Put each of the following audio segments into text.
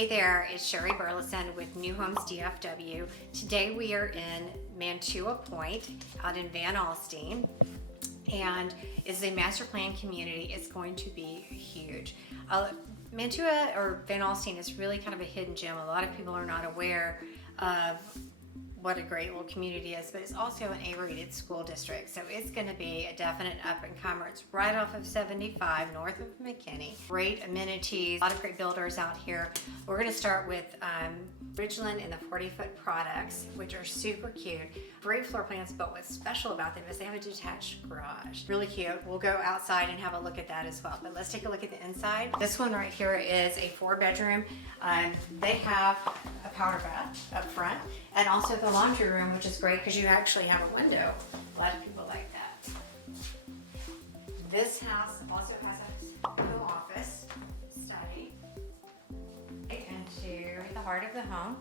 Hey there, it's Sherry Burleson with New Homes DFW. Today we are in Mantua Point out in Van Alstyne, and it's a master plan community. It's going to be huge. Mantua or Van Alstyne is really kind of a hidden gem. A lot of people are not aware of what a great little community is, but it's also an A-rated school district, so it's going to be a definite up-and-comer. It's right off of 75 north of McKinney. Great amenities, a lot of great builders out here. We're going to start with Risland and the 40-foot products, which are super cute. Great floor plans, but what's special about them is they have a detached garage. Really cute. We'll go outside and have a look at that as well, but let's take a look at the inside. This one right here is a 4-bedroom. They have a powder bath up front, and also the laundry room, which is great because you actually have a window. A lot of people like that. This house also has a full office, study, into the heart of the home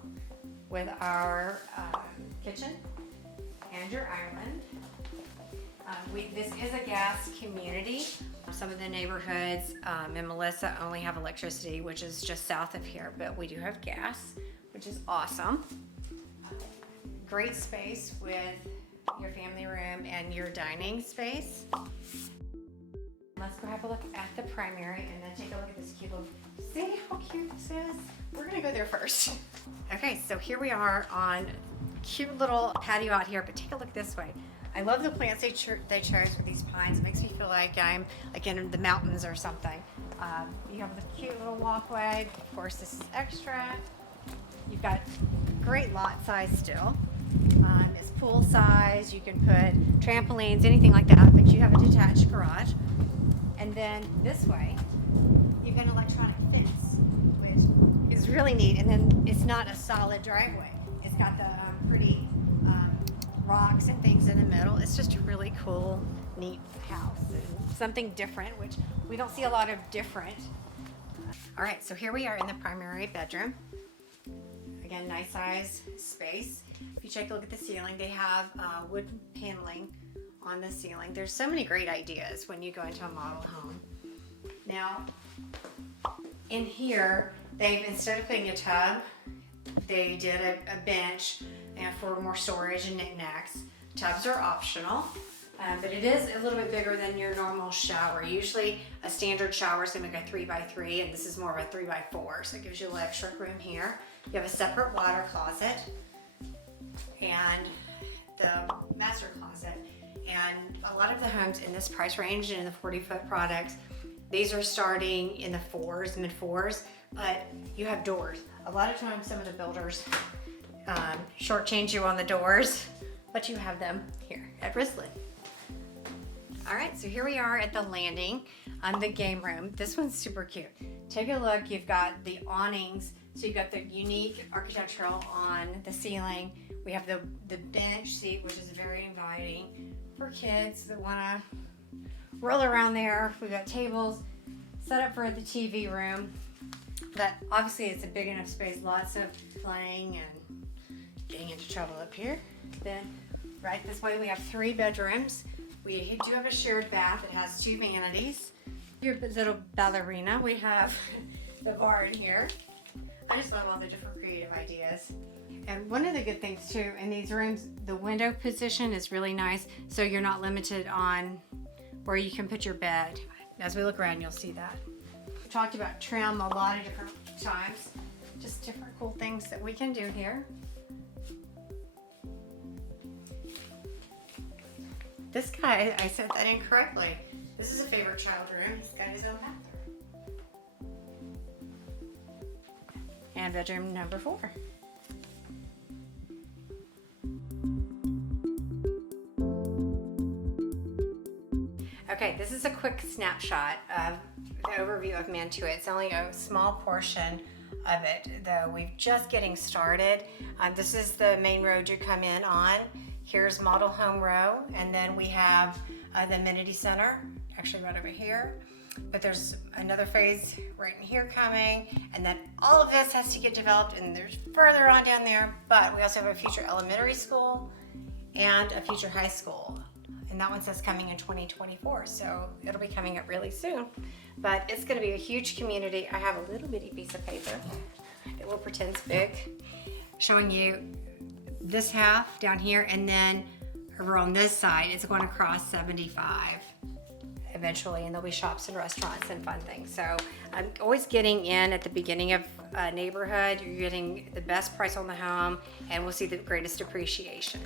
with our kitchen and your island. This is a gas community. Some of the neighborhoods in Melissa only have electricity, which is just south of here, but we do have gas, which is awesome. Great space with your family room and your dining space. Let's go have a look at the primary and then take a look at this cute little, see how cute this is? We're gonna go there first. Okay, so here we are on cute little patio out here, but take a look this way. I love the plants they chose with these pines. It makes me feel like I'm like in the mountains or something. You have the cute little walkway. Of course, this is extra. You've got great lot size still. It's pool size. You can put trampolines, anything like that, but you have a detached garage. And then this way, you've got an electronic fence, which is really neat. And then it's not a solid driveway. It's got the pretty rocks and things in the middle. It's just a really cool, neat house. And something different, which we don't see a lot of different. All right, so here we are in the primary bedroom. Again, nice size space. If you take a look at the ceiling, they have wood paneling on the ceiling. There's so many great ideas when you go into a model home. Now, in here, they've, instead of putting a tub, they did a bench and for more storage and knickknacks. Tubs are optional, but it is a little bit bigger than your normal shower. Usually a standard shower is gonna be a 3x3, and this is more of a 3x4, so it gives you a little extra room here. You have a separate water closet and the master closet. And a lot of the homes in this price range and in the 40-foot products, these are starting in the fours, mid-4s, but you have doors. A lot of times some of the builders shortchange you on the doors, but you have them here at Risland. All right, so here we are at the landing on the game room. This one's super cute. Take a look, you've got the awnings, so you've got the unique architectural on the ceiling. We have the bench seat, which is very inviting for kids that wanna roll around there. We've got tables set up for the TV room, but obviously it's a big enough space, lots of playing and getting into trouble up here. Then right this way we have 3 bedrooms. We do have a shared bath that has 2 vanities. Your little ballerina. We have the bar in here. I just love all the different creative ideas. And one of the good things too in these rooms, the window position is really nice, so you're not limited on where you can put your bed. As we look around, you'll see that. We talked about trim a lot of different times, just different cool things that we can do here. This guy, I said that incorrectly. This is a favorite child room. He's got his own bathroom. And bedroom number 4. Okay, this is a quick snapshot of the overview of Mantua. It's only a small portion of it, though. We're just getting started. This is the main road you come in on. Here's Model Home Row, and then we have the Amenity Center, actually right over here. But there's another phase right in here coming, and then all of this has to get developed, and there's further on down there. But we also have a future elementary school and a future high school. And that one says coming in 2024, so it'll be coming up really soon. But it's gonna be a huge community. I have a little bitty piece of paper we'll pretend it's big. Showing you this half down here, and then over on this side, it's going across 75 eventually, and there'll be shops and restaurants and fun things. So I'm always getting in at the beginning of a neighborhood. You're getting the best price on the home, and we'll see the greatest appreciation.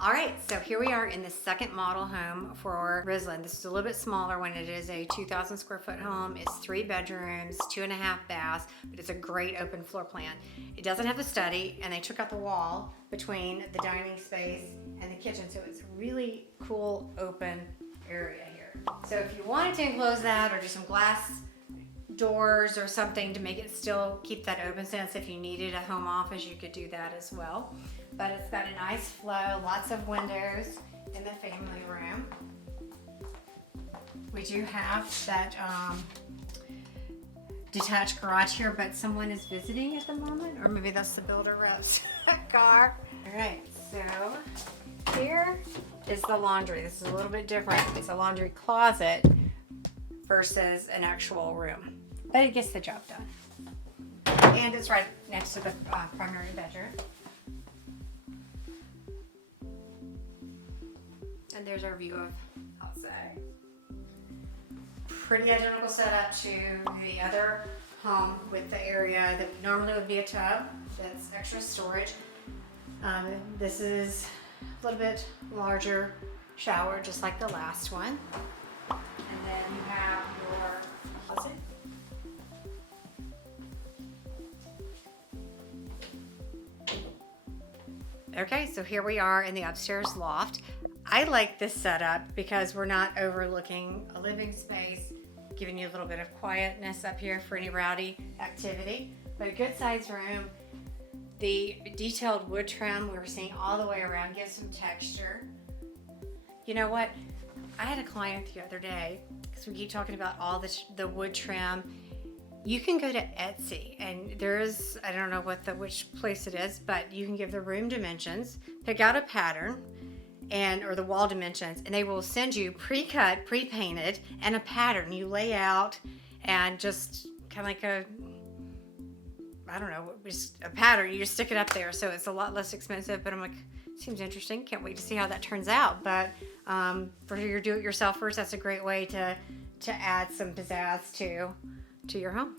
All right, so here we are in the second model home for Risland. This is a little bit smaller one. It is a 2,000 square foot home. It's 3 bedrooms, 2.5 baths, but it's a great open floor plan. It doesn't have a study, and they took out the wall between the dining space and the kitchen, so it's a really cool open area here. So if you wanted to enclose that or do some glass doors or something to make it still keep that open sense, if you needed a home office, you could do that as well. But it's got a nice flow, lots of windows in the family room. We do have that detached garage here, but someone is visiting at the moment, or maybe that's the builder rep's car. All right, so here is the laundry. This is a little bit different. It's a laundry closet versus an actual room, but it gets the job done. And it's right next to the primary bedroom. And there's our view of outside. Pretty identical setup to the other home with the area that normally would be a tub. That's extra storage. This is a little bit larger shower, just like the last one. And then you have your closet. Okay, so here we are in the upstairs loft. I like this setup because we're not overlooking a living space, giving you a little bit of quietness up here for any rowdy activity, but a good sized room. The detailed wood trim we were seeing all the way around gives some texture. You know what? I had a client the other day, because we keep talking about all the wood trim. You can go to Etsy, and there's, I don't know which place it is, but you can give the room dimensions, pick out a pattern, or the wall dimensions, and they will send you pre-cut, pre-painted, and a pattern you lay out, and just kind of like just a pattern. You just stick it up there, so it's a lot less expensive. But I'm like, seems interesting. Can't wait to see how that turns out. But for your do-it-yourselfers, that's a great way to add some pizzazz to your home.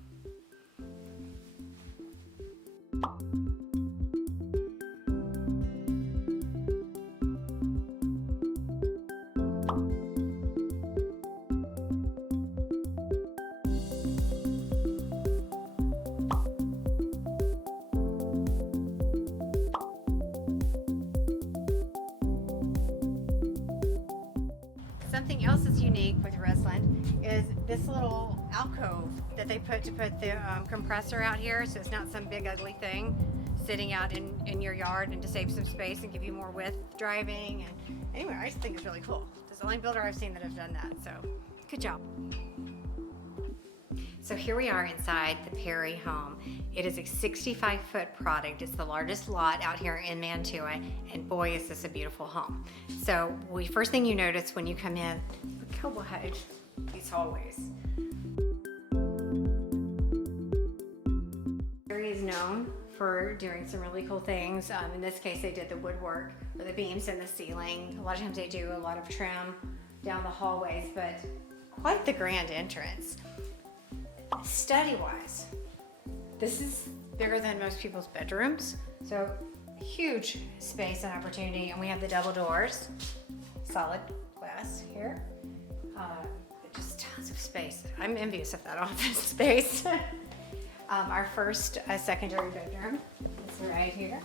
Something else that's unique with Risland is this little alcove that they put to put the compressor out here, so it's not some big ugly thing sitting out in your yard, and to save some space and give you more width driving. And anyway, I just think it's really cool. It's the only builder I've seen that has done that, so good job. So here we are inside the Perry home. It is a 65-foot product. It's the largest lot out here in Mantua, and boy, is this a beautiful home. So first thing you notice when you come in, look how wide these hallways. Perry is known for doing some really cool things. In this case, they did the woodwork or the beams in the ceiling. A lot of times they do a lot of trim down the hallways, but quite the grand entrance. Study-wise, this is bigger than most people's bedrooms, so huge space and opportunity. And we have the double doors, solid glass here, just tons of space. I'm envious of that office space. Our first secondary bedroom is right here.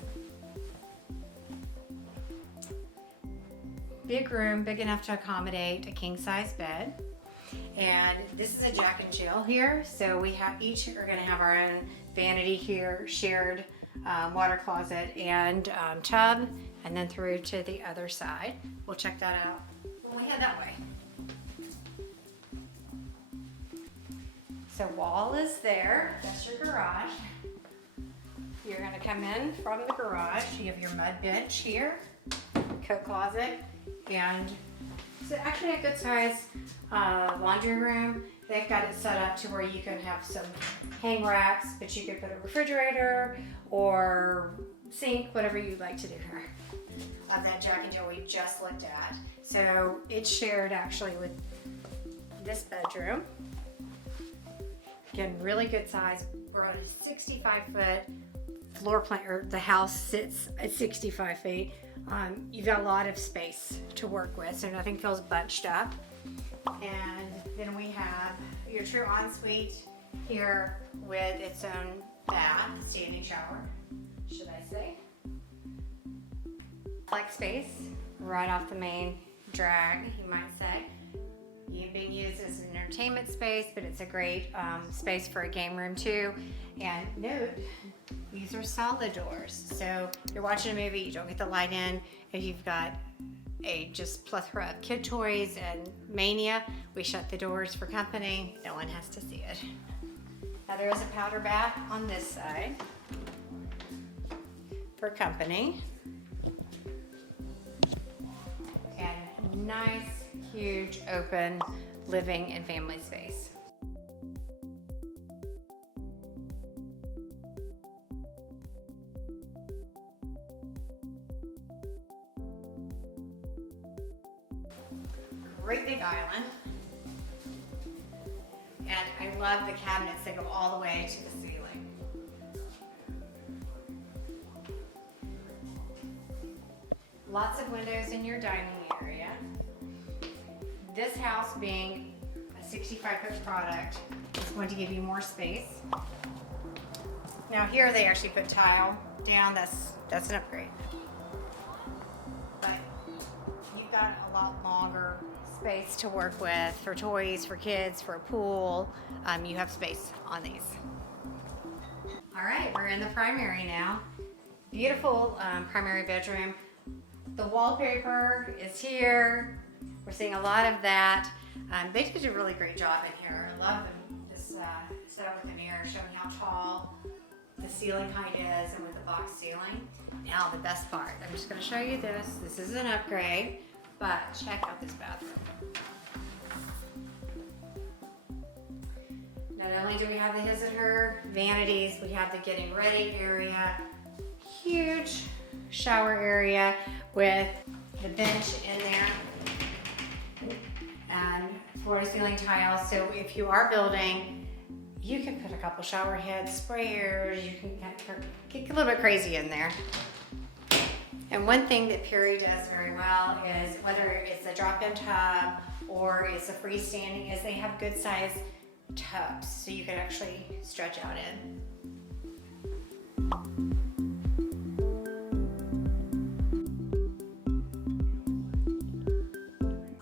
Big room, big enough to accommodate a king-size bed. And this is a Jack and Jill here, so we each are going to have our own vanity here, shared water closet and tub, and then through to the other side. We'll check that out when we head that way. So wall is there, that's your garage. You're going to come in from the garage. You have your mud bench here, coat closet, and It's actually a good size laundry room. They've got it set up to where you can have some hang racks, but you could put a refrigerator or sink, whatever you'd like to do here. That Jack and Jill we just looked at. So it's shared actually with this bedroom. Again, really good size. We're on a 65-foot floor plan, or the house sits at 65 feet. You've got a lot of space to work with, so nothing feels bunched up. And then we have your true ensuite here with its own bath, standing shower, should I say. Flex space right off the main drag, you might say. You've been used as an entertainment space, but it's a great space for a game room too. And note, these are solid doors. So if you're watching a movie, you don't get the light in. If you've got a just plethora of kid toys and mania, we shut the doors for company. No one has to see it. Now there is a powder bath on this side for company. And nice, huge, open living and family space. Great big island. And I love the cabinets that go all the way to the ceiling. Lots of windows in your dining area. This house being a 65-foot product is going to give you more space. Now here they actually put tile down. That's an upgrade. But you've got a lot longer space to work with for toys, for kids, for a pool. You have space on these. All right, we're in the primary now. Beautiful primary bedroom. The wallpaper is here. We're seeing a lot of that. They did a really great job in here. I love this setup with the mirror showing how tall the ceiling height is and with the box ceiling. Now the best part, I'm just gonna show you this. This is an upgrade, but check out this bathroom. Not only do we have the his and her vanities, we have the getting ready area, huge shower area with the bench in there and floor to ceiling tiles. So if you are building, you can put a couple shower heads, sprayers, you can get a little bit crazy in there. And one thing that Perry does very well is, whether it's a drop-in tub or it's a freestanding, is they have good size tubs so you can actually stretch out in.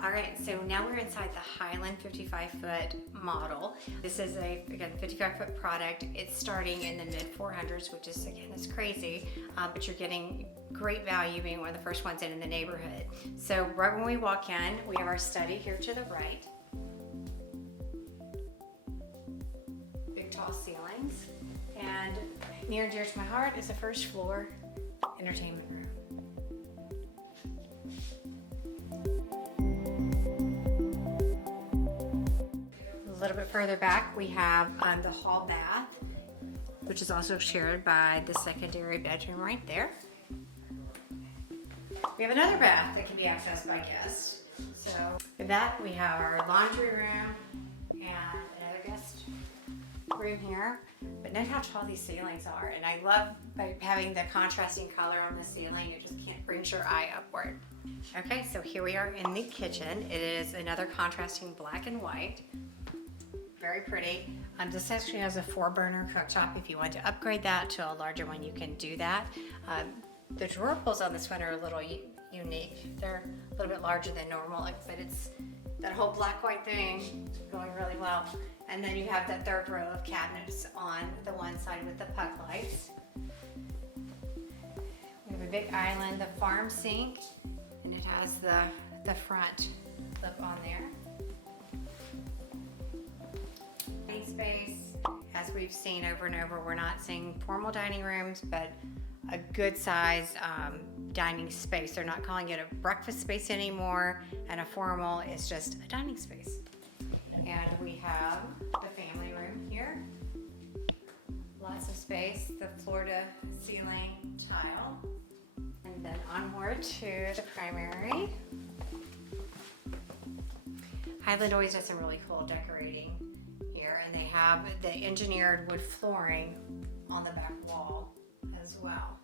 All right, so now we're inside the Highland 55-foot model. This is again, 55-foot product. It's starting in the mid 400s, which is, again, is crazy, but you're getting great value being one of the first ones in the neighborhood. So right when we walk in, we have our study here to the right. Big tall ceilings. And near and dear to my heart is the first floor entertainment room. A little bit further back, we have the hall bath, which is also shared by the secondary bedroom right there. We have another bath that can be accessed by guests. So with that, we have our laundry room and another guest room here. But note how tall these ceilings are. And I love by having the contrasting color on the ceiling. It just can't brings your eye upward. Okay, so here we are in the kitchen. It is another contrasting black and white. Very pretty. This actually has a 4-burner cooktop. If you want to upgrade that to a larger one, you can do that. The drawer pulls on this one are a little unique. They're a little bit larger than normal, but it's that whole black-white thing going really well. And then you have that third row of cabinets on the one side with the puck lights. We have a big island, the farm sink, and it has the front lip on there. Space, as we've seen over and over, we're not seeing formal dining rooms, but a good size dining space. They're not calling it a breakfast space anymore, and a formal is just a dining space. And we have the family room here. Lots of space, the floor to ceiling tile. And then onward to the primary. Highland always does some really cool decorating here, and they have the engineered wood flooring on the back wall as well.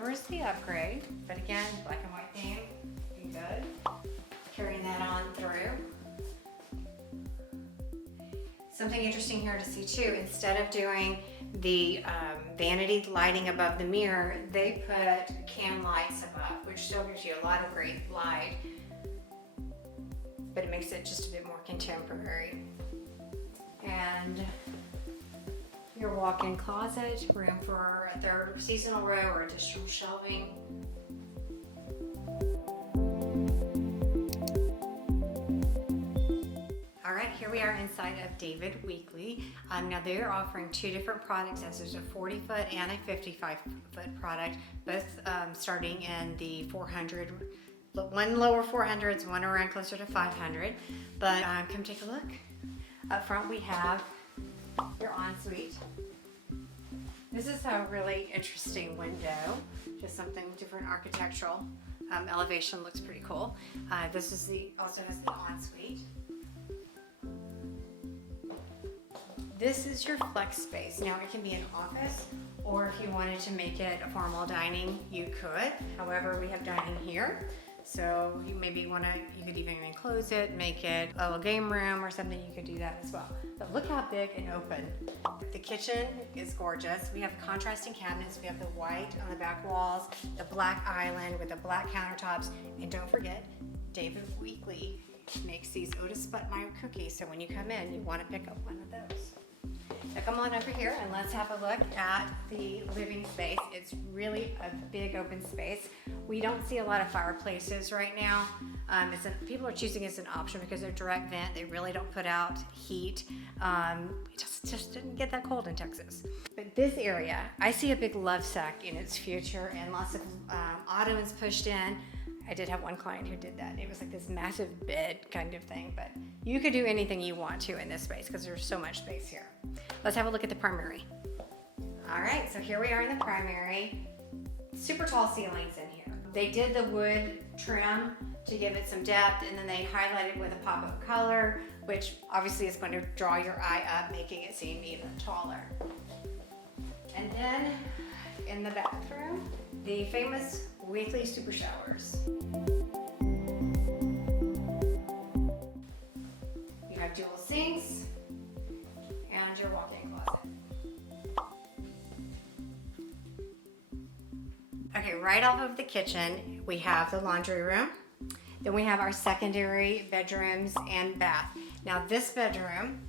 Where's the upgrade? But again, black and white theme, looking good. Carrying that on through. Something interesting here to see too, instead of doing the vanity lighting above the mirror, they put can lights above, which still gives you a lot of great light, but it makes it just a bit more contemporary. And your walk-in closet, room for a third seasonal row or additional shelving. All right, here we are inside of David Weekley. Now they are offering two different products, as there's a 40-foot and a 55-foot product, both starting in the 400, one lower 400s, one around closer to 500. But come take a look. Up front we have your ensuite. This is a really interesting window, just something different architectural. Elevation looks pretty cool. This is also has the ensuite. This is your flex space. Now it can be an office, or if you wanted to make it a formal dining, you could. However, we have dining here. So you maybe you could even enclose it, make it a little game room or something, you could do that as well. But look how big and open. The kitchen is gorgeous. We have contrasting cabinets. We have the white on the back walls, the black island with the black countertops. And don't forget, David Weekley makes these Otis Sputmeyer cookies. So when you come in, you want to pick up one of those. Now come on over here and let's have a look at the living space. It's really a big open space. We don't see a lot of fireplaces right now. People are choosing it as an option because they're direct vent. They really don't put out heat. It just didn't get that cold in Texas. But this area, I see a big love sack in its future and lots of ottomans pushed in. I did have one client who did that. It was like this massive bed kind of thing, but you could do anything you want to in this space because there's so much space here. Let's have a look at the primary. All right, so here we are in the primary. Super tall ceilings in here. They did the wood trim to give it some depth, and then they highlighted with a pop of color, which obviously is going to draw your eye up, making it seem even taller. And then in the bathroom, the famous Weekley super showers. You have dual sinks and your walk-in closet. Okay, right off of the kitchen, we have the laundry room. Then we have our secondary bedrooms and bath. Now this bedroom,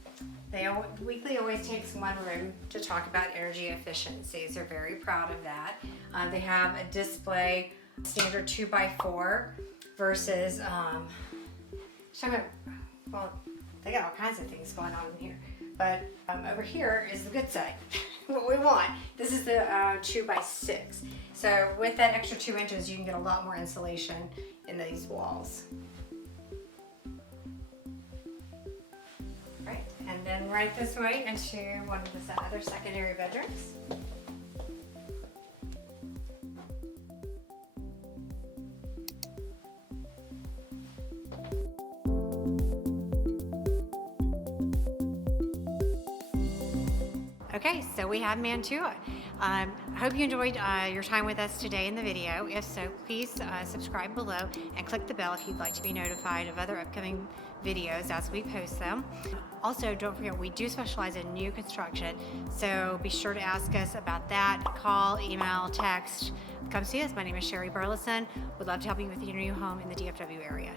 Weekley always takes one room to talk about energy efficiencies. They're very proud of that. They have a display standard 2x4 versus, well, they got all kinds of things going on in here. But over here is the good side, what we want. This is the 2x6. So with that extra 2 inches, you can get a lot more insulation in these walls. Right, and then right this way into one of the other secondary bedrooms. Okay, so we have Mantua. I hope you enjoyed your time with us today in the video. If so, please subscribe below and click the bell if you'd like to be notified of other upcoming videos as we post them. Also, don't forget, we do specialize in new construction, so be sure to ask us about that. Call, email, text. Come see us. My name is Sherry Burleson. Would love to help you with your new home in the DFW area.